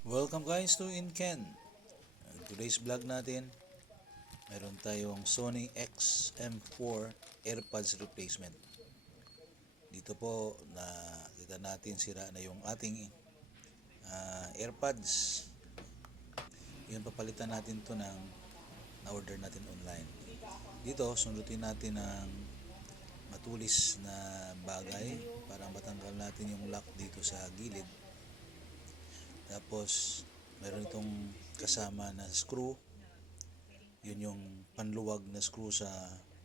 Welcome guys to Inken. Today's vlog natin, mayroon tayong Sony XM4 AirPods replacement. Dito po na kita natin sira na yung ating AirPods. Yun, papalitan natin to ng na-order natin online. Dito sundutin natin ang matulis na bagay para matanggal natin yung lock dito sa gilid. Tapos meron itong kasama na screw. Yun yung panluwag na screw sa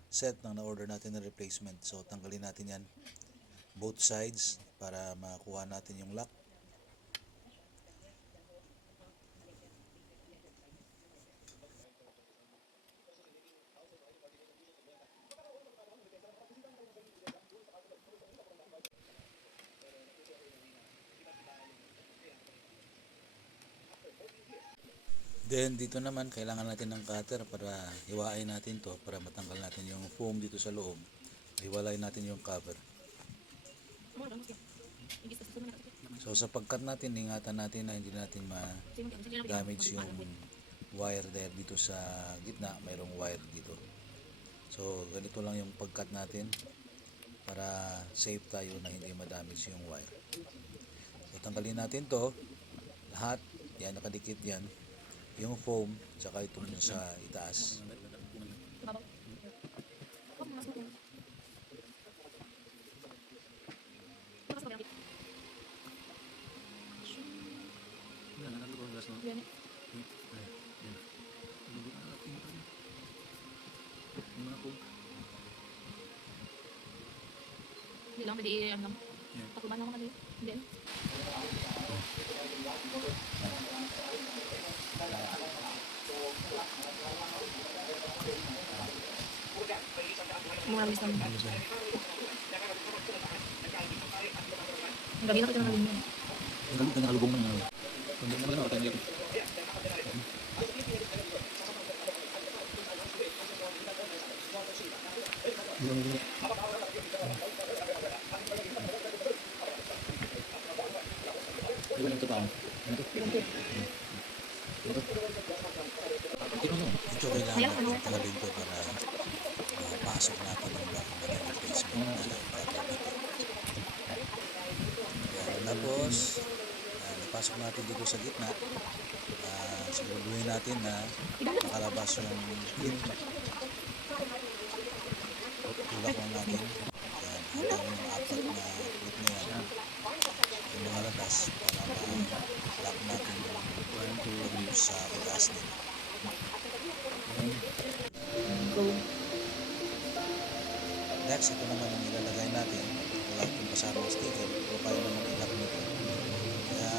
set ng na-order natin na replacement. So tanggalin natin yan both sides para makuha natin yung lock. Then dito naman kailangan natin ng cutter para hiwain natin to, para matanggal natin yung foam dito sa loob. Hiwalay natin yung cover. So sa pagkat natin, ingatan natin na hindi natin ma-damage yung wire there dito sa gitna. Mayroong wire dito. So ganito lang yung pagkat natin para safe tayo na hindi ma-damage yung wire. So tanggalin natin to lahat. Yan, nakadikit yan. Yung foam, tsaka itong sa itaas. Hindi lang, pwede ano lang. Takuban lang ako na hindi. Mga bis naman. Ang gabi na kita nalagin yun. Ang galing ka nakalubong mo na. Kung di mo naman ako tayo nilagay. Di ba nito taon? Ano to? Ito kailangan tanggalin to para mapasok natin yung lock na replacement na cover dito. Yan. Tapos napasok natin dito sa gitna. Siguraduhin natin na makalabas yung clip. Tulak lang natin. Yan. Hanggang yung apat na clip na yan. Yung mga labas para ma-lock natin yung sa itaas nila. Next, ito naman yung ilalagay natin. Wala itong kasamang sticker. Pero kaya naman i-lock nito. Kaya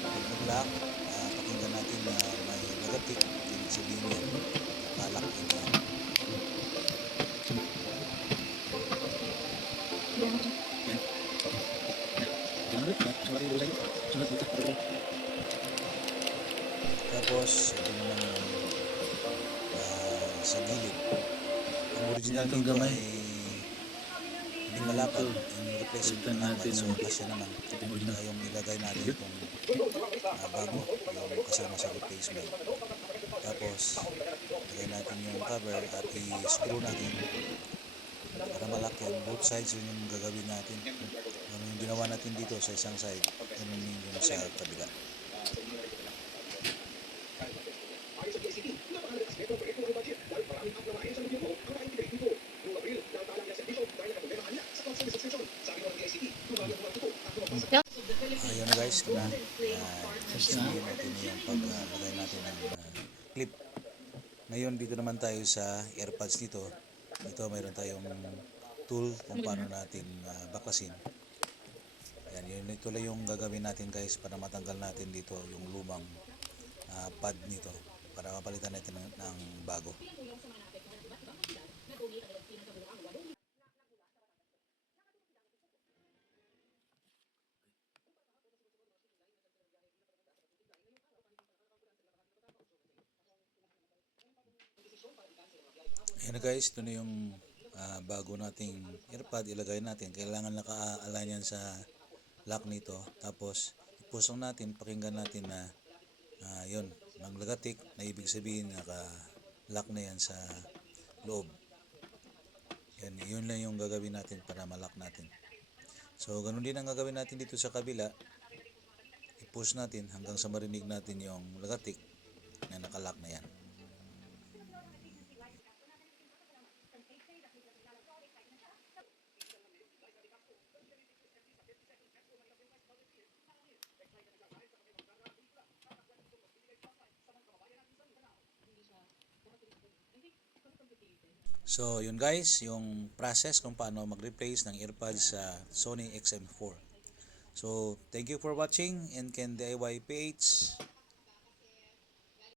pag nag-lock, pakinggan natin na may negative. Ibig sabihin yan, nakalock in yan. Tapos, ito naman yung sa gilid. Ang original Itong dito gamay. ay hindi malapad. Yung replacement naman. So, kasya naman. Yung ilagay natin itong bago, yung kasama sa replacement. Tapos, ilagay natin yung cover at i-screw natin para malak yan. Both sides yun yung gagawin natin. Yung ginawa natin dito sa isang side, yun yung sa kabila. Ayun na guys, na sasabihin natin yung paglagay natin ng clip. Ngayon dito naman tayo sa AirPods dito. Dito mayroon tayong tool kung paano natin baklasin. Yan, yun, ito lang yung gagawin natin guys para matanggal natin dito yung lumang pad nito para mapalitan natin ng bago. Ayan na guys, ito na yung bago nating AirPod. Ilagay natin. Kailangan naka-align yan sa lock nito. Tapos i-post lang natin, pakinggan natin na yun, manglagatik na ibig sabihin naka-lock na yan sa loob. Yan, yun lang yung gagawin natin para ma-lock natin. So, ganun din ang gagawin natin dito sa kabila. I-push natin hanggang sa marinig natin yung lagatik na nakalock na yan. So, yun guys, yung process kung paano mag-replace ng earpods sa Sony XM4. So, thank you for watching and Ken DIY PH.